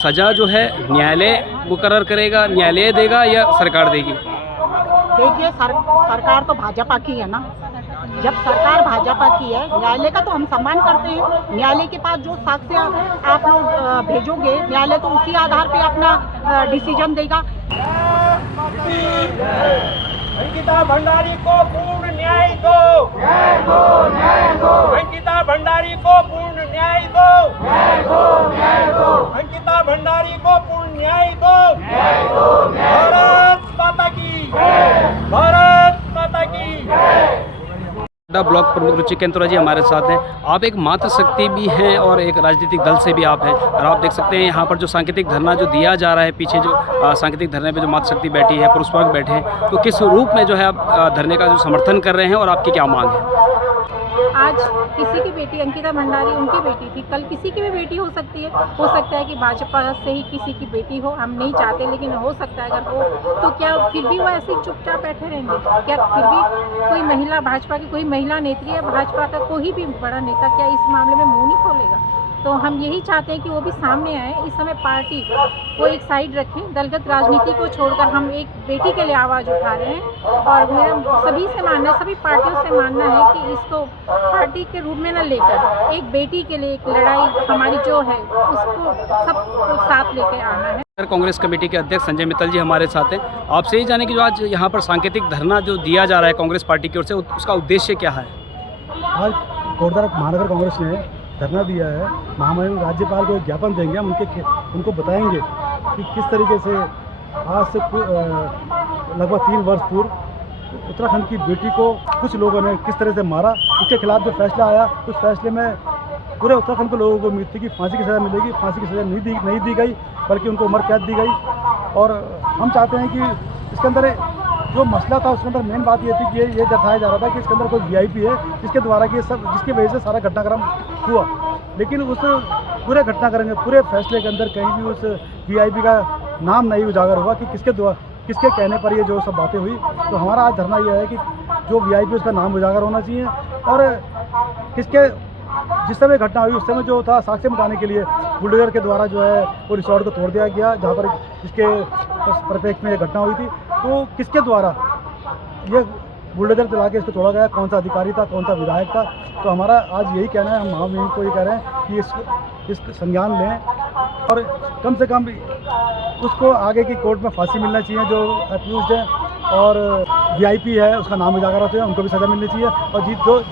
सजा जो है न्यायालय मुकर्रर करेगा, न्यायालय देगा या सरकार देगी? देखिए सरकार तो भाजपा की है ना। जब सरकार भाजपा की है, न्यायालय का तो हम सम्मान करते हैं। न्यायालय के पास जो साक्ष्य आप लोग भेजोगे, न्यायालय तो उसी आधार पे अपना डिसीजन देगा। अंकिता भंडारी को पूर्ण न्याय दो, न्याय दो, न्याय दो। अंकिता भंडारी को पूर्ण न्याय दो, न्याय दो, न्याय दो। अंकिता भंडारी को पूर्ण न्याय दो, न्याय दो, न्याय दो। भारत माता की जय, भारत माता की जय। ब्लॉक प्रमुख रुचिकेंद्र जी हमारे साथ हैं। आप एक मातृशक्ति भी हैं और एक राजनीतिक दल से भी आप हैं, और आप देख सकते हैं यहाँ पर जो सांकेतिक धरना जो दिया जा रहा है, पीछे जो सांकेतिक धरने पे जो मातृशक्ति बैठी है, पुरुष वर्ग बैठे हैं, तो किस रूप में जो है आप धरने का जो समर्थन कर रहे हैं और आपकी क्या मांग है? आज किसी की बेटी अंकिता भंडारी उनकी बेटी थी, कल किसी की भी बेटी हो सकती है। हो सकता है कि भाजपा से ही किसी की बेटी हो, हम नहीं चाहते, लेकिन हो सकता है। अगर हो तो क्या फिर भी वो ऐसे ही चुपचाप बैठे रहेंगे? क्या फिर भी कोई महिला, भाजपा की कोई महिला नेत्री या भाजपा का कोई भी बड़ा नेता क्या इस मामले में मुँह नहीं खोलेगा? तो हम यही चाहते हैं कि वो भी सामने आए। इस समय पार्टी को एक साइड रखें, दलगत राजनीति को छोड़कर हम एक बेटी के लिए आवाज़ उठा रहे हैं। और मेरा सभी से मानना है, सभी पार्टियों से मानना है कि इसको पार्टी के रूप में न लेकर एक बेटी के लिए एक लड़ाई हमारी जो है उसको सबको साथ लेकर आना है। कांग्रेस कमेटी के अध्यक्ष संजय मित्तल जी हमारे साथ हैं। आपसे ही जाने कि जो आज यहाँ पर सांकेतिक धरना जो दिया जा रहा है कांग्रेस पार्टी की ओर से, उसका उद्देश्य क्या है? आज कोटद्वार महानगर कांग्रेस ने धरना दिया है। महामहिम राज्यपाल को एक ज्ञापन देंगे, हम उनको बताएंगे कि किस तरीके से आज से लगभग 3 वर्ष पूर्व उत्तराखंड की बेटी को कुछ लोगों ने किस तरह से मारा। उसके खिलाफ जो फैसला आया, उस फैसले में पूरे उत्तराखंड के लोगों को उम्मीद थी कि फांसी की सज़ा मिलेगी। फांसी की सज़ा नहीं दी गई, बल्कि उनको उम्र कैद दी गई। और हम चाहते हैं कि इसके अंदर जो मसला था, उसके अंदर मेन बात ये थी कि ये दर्शाया जा रहा था कि इसके अंदर कोई वीआईपी है जिसके द्वारा कि जिसकी वजह से सारा घटनाक्रम हुआ। लेकिन उस पूरे घटनाक्रम में, पूरे फैसले के अंदर कहीं भी उस वीआईपी का नाम नहीं उजागर हुआ कि किसके कहने पर ये जो सब बातें हुई। तो हमारा आज धरना यह है कि जो वीआईपी उसका नाम उजागर होना चाहिए, और किसके जिस समय घटना हुई उस समय जो था साक्ष्य मिटाने के लिए बुलडोजर के द्वारा जो है वो रिसोर्ट को तोड़ दिया गया, जहाँ पर इसके परिप्रेक्ष्य में ये घटना हुई थी। तो किसके द्वारा ये बुलडोजर चला के इसको तोड़ा गया, कौन सा अधिकारी था, कौन सा विधायक था? तो हमारा आज यही कहना है, हम महामहिम को ये कह रहे हैं कि इस संज्ञान लें और कम से कम उसको आगे की कोर्ट में फांसी मिलना चाहिए जो अक्यूज्ड है, और वीआईपी है उसका नाम उजागर होते हैं, उनको भी सज़ा मिलनी चाहिए। और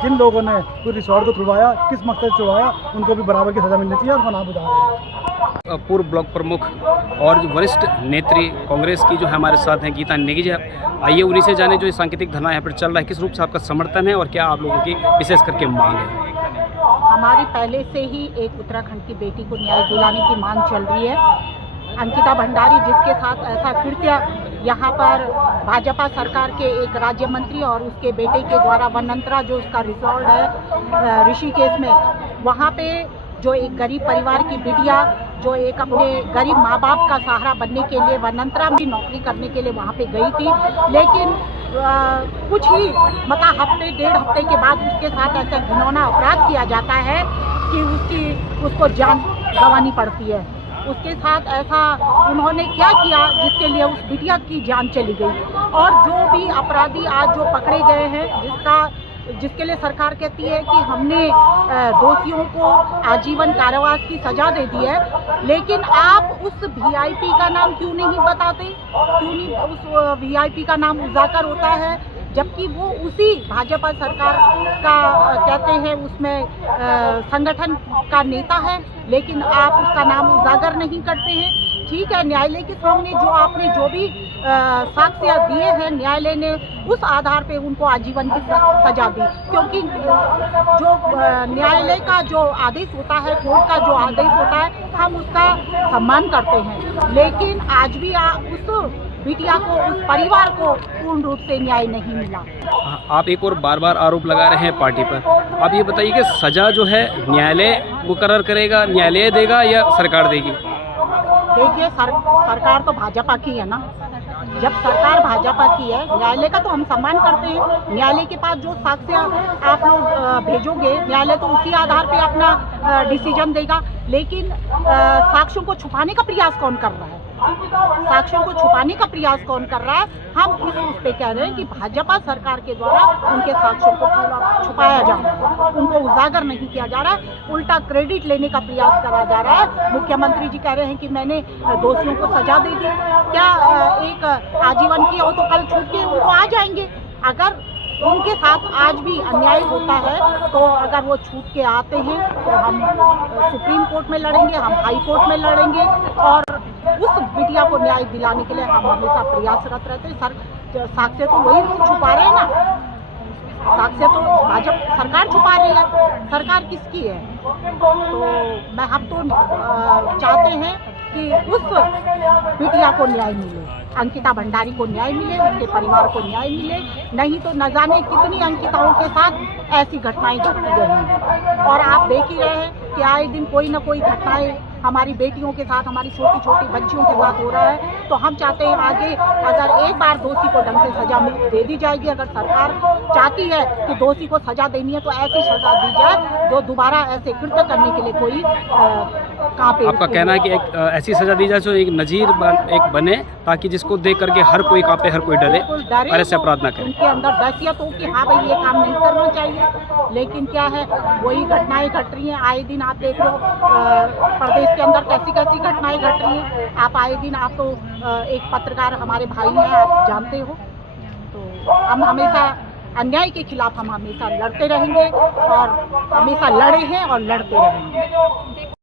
जिन लोगों ने पूरे रिसोर्ट को छुड़वाया, किस मकसद से छुड़वाया, उनको भी बराबर की सज़ा मिलनी चाहिए, उनका नाम उजागर। पूर्व ब्लॉक प्रमुख और जो वरिष्ठ नेत्री कांग्रेस की जो है हमारे साथ हैं, गीता नेगी जी, आइए उन्हीं से जाने जो ये सांकेतिक धरना यहाँ पर चल रहा है, किस रूप से आपका समर्थन है और क्या आप लोगों की विशेष करके मांग है? हमारी पहले से ही एक उत्तराखंड की बेटी को न्याय दिलाने की मांग चल रही है। अंकिता भंडारी जिसके साथ ऐसा कृत्य यहाँ पर भाजपा सरकार के एक राज्य मंत्री और उसके बेटे के द्वारा वनंतरा जो उसका रिसोर्ट है ऋषिकेश में, वहाँ पे जो एक गरीब परिवार की बिटिया जो एक अपने गरीब माँ बाप का सहारा बनने के लिए वनंतरा में नौकरी करने के लिए वहाँ पे गई थी। लेकिन कुछ ही हफ्ते 1.5 हफ्ते के बाद उसके साथ ऐसा घिनौना अपराध किया जाता है कि उसको जान गंवानी पड़ती है। उसके साथ ऐसा उन्होंने क्या किया जिसके लिए उस बिटिया की जान चली गई। और जो भी अपराधी आज जो पकड़े गए हैं, जिसके लिए सरकार कहती है कि हमने दोषियों को आजीवन कारावास की सज़ा दे दी है, लेकिन आप उस वीआईपी का नाम क्यों नहीं बताते? क्यों नहीं उस वीआईपी का नाम उजागर होता है, जबकि वो उसी भाजपा सरकार का कहते हैं उसमें संगठन का नेता है, लेकिन आप उसका नाम उजागर नहीं करते हैं। ठीक है, न्यायालय के सामने आपने जो भी साक्ष्य दिए हैं, न्यायालय ने उस आधार पे उनको आजीवन की सजा दी, क्योंकि जो न्यायालय का जो आदेश होता है, कोर्ट का जो आदेश होता है, हम उसका सम्मान करते हैं। लेकिन आज भी उस बिटिया को, उस परिवार को पूर्ण रूप से न्याय नहीं मिला। आप एक और बार आरोप लगा रहे हैं पार्टी पर, आप ये बताइए कि सजा जो है न्यायालय मुकर्रर करेगा, न्यायालय देगा या सरकार देगी? देखिए सरकार तो भाजपा की है ना। जब सरकार भाजपा की है, न्यायालय का तो हम सम्मान करते हैं। न्यायालय के पास जो साक्ष्य आप लोग भेजोगे, न्यायालय तो उसी आधार पे अपना डिसीजन देगा। लेकिन साक्ष्यों को छुपाने का प्रयास कौन कर रहा है? साक्ष्यों को छुपाने का प्रयास कौन कर रहा है? हम उस पे कह रहे हैं कि भाजपा सरकार के द्वारा उनके साक्ष्यों को छुपाया जा रहा है, उनको उजागर नहीं किया जा रहा है, उल्टा क्रेडिट लेने का प्रयास करा जा रहा है। मुख्यमंत्री जी कह रहे हैं कि मैंने दोषियों को सजा दे दी। क्या एक आजीवन की हो तो कल छूट के उनको आ जाएंगे? अगर उनके साथ आज भी अन्याय होता है तो अगर वो छूट के आते हैं तो हम सुप्रीम कोर्ट में लड़ेंगे, हम हाई कोर्ट में लड़ेंगे और उस बिटिया को न्याय दिलाने के लिए हम हमेशा प्रयासरत रहते हैं। साक्ष्य तो वही लोग छुपा रहे हैं ना, साक्ष्य तो भाजपा सरकार छुपा रही है। सरकार किसकी है? तो हम तो चाहते हैं कि उस बिटिया को न्याय मिले, अंकिता भंडारी को न्याय मिले, उनके परिवार को न्याय मिले। नहीं तो न जाने कितनी अंकिताओं के साथ ऐसी घटनाएं घटती गई हैं और आप देख ही रहे हैं कि आए दिन कोई न कोई घटनाएं हमारी बेटियों के साथ, हमारी छोटी छोटी बच्चियों के साथ हो रहा है। तो हम चाहते हैं आगे अगर एक बार दोषी को ढंग से सजा दे दी जाएगी, अगर सरकार चाहती है कि दोषी को सजा देनी है तो ऐसी सजा दी जाए जो दोबारा ऐसे कृत्य करने के लिए कोई कांपे। आपका कहना है कि एक ऐसी सजा दी जाए जो एक नजीर एक बने, ताकि जिसको देख करके हर कोई कांपे, हर कोई डरे और ऐसे अपराध ना करे। उनके अंदर दहशत हो कि हाँ भाई ये काम नहीं करना चाहिए। लेकिन क्या है, वही घटनाएं घट रही हैं आए दिन। आप देख लो प्रदेश के अंदर कैसी कैसी घटनाएं घट रही हैं। आप आए दिन, आप तो एक पत्रकार हमारे भाई हैं, आप जानते हो। तो हम हमेशा अन्याय के खिलाफ हम हमेशा लड़ते रहेंगे और हमेशा लड़े हैं और लड़ते रहेंगे।